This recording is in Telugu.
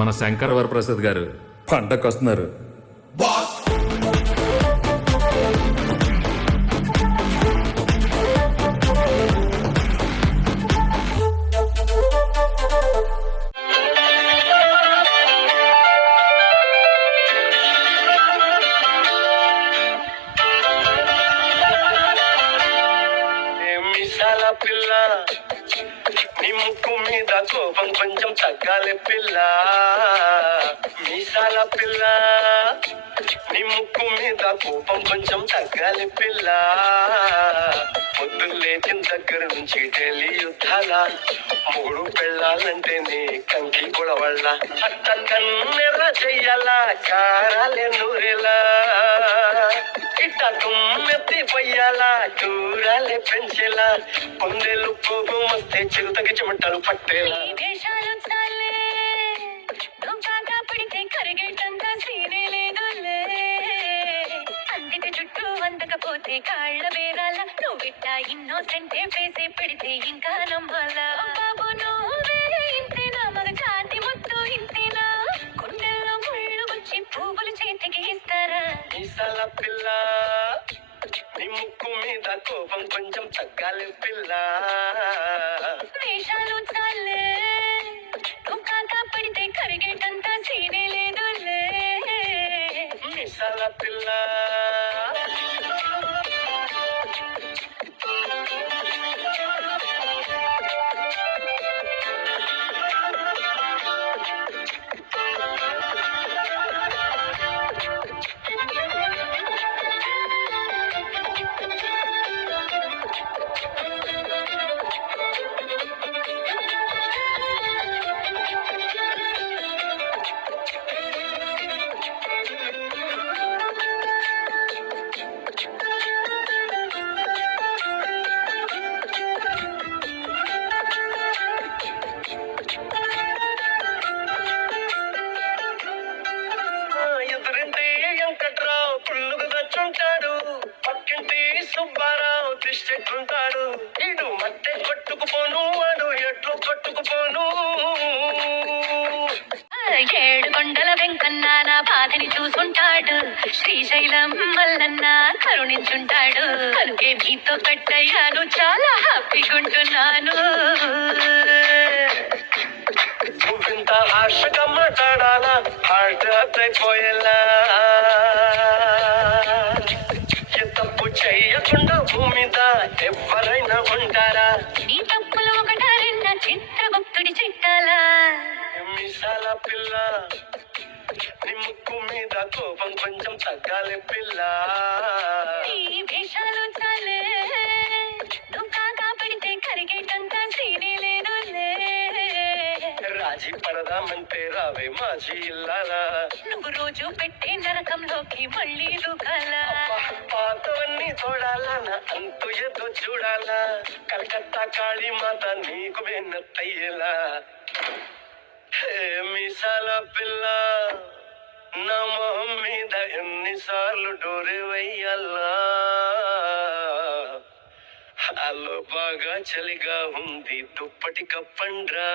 మన శంకర్ వరప్రసాద్ గారు పంటకు వస్తున్నారు. పిల్ల నీ ముక్కు మీద కోపం కొంచెం తగ్గాలి పిల్ల. మీసాల పిల్ల నీ ముక్కు మీద కోపం కొంచెం తగ్గాలి పిల్ల. పొద్దున్న లేచిన దగ్గర నుంచి ఢిల్లీ యుద్ధాల మూడు పెళ్ళాలంటే నీ కంకి గొడవళ్ళ అట్ట కన్నెర్ర చెయ్యాలా కారాలే నూరేలా ఇట్ట తుమ్మెత్తి పొయ్యాలా చూరాలే పెంచేలా పొందేలు కోపం వస్తే చిరుతకి చెమటలు పట్టేలా. చుట్టూ అందకపోతే కాళ్ళ వేరాల నువ్విట్ట ఇన్నోసెంటే ఫేసే పెడితే ఇంకా నమ్మాలా. బాబు నువ్వే ఇంతేనా మగ జాతి మొత్తం ఇంతేనా గుండెల్లో ముళ్ళు వచ్చి పువ్వులు చేతికి ఇస్తారా. మీసాల పిల్ల నీ ముక్కు మీద కోపం కొంచెం తగ్గాలి పిల్ల. వేషాలు చాలే నువ్వు కాక పడితే కరిగేటంత సీనే లేదులే. మీసాల పిల్ల పక్కింటి సుబ్బారావు దిష్టెట్టుంటాడు. ఇడు మట్టె కొట్టుకుపోను వాడు ఎట్లు కొట్టుకుపోను. 7 కొండల వెంకన్న నా బాధని చూసుంటాడు. శ్రీశైలం మల్లన్న కరుణించుంటాడు. కనుకే మీతో కట్టయ్యాను చాలా హ్యాపీగుంటున్నాను. నువ్వింత ఆశగా మాట్లాడాలా హార్ట్ అయిపోయేలా. తప్పు చెయ్యకుండా భూమి మీద ఎవరైనా ఉంటారా. నీ తప్పులు ఒకట రెండ చిత్రగుప్తుడి చిట్టాలా. మీసాల పిల్ల నీ ముక్కు మీద కోపం కొంచెం తగ్గాలి పిల్ల. ఈ వేషాలు చాలే నువ్వు కాకా పడితే కరిగేటంత సీనే లేదులే. రాజీ పడదామంటే రావే మాజీ ఇల్లాలా. నువ్వు రోజు పెట్టే నరకంలోకి మళ్ళీ దూకాలా. పాతవన్నీ తోడాలా నా అంతు ఏదో చూడాలా. కలకత్తా కాళీ మాత నీకు వెన్నత్తయ్యేలా. మీసాల పిల్ల నా మొహం మీద ఎన్నిసార్లు డోరే వెయ్యాలా. అల్లో బాగా చలిగా ఉంది దుప్పటి కప్పండ్రా.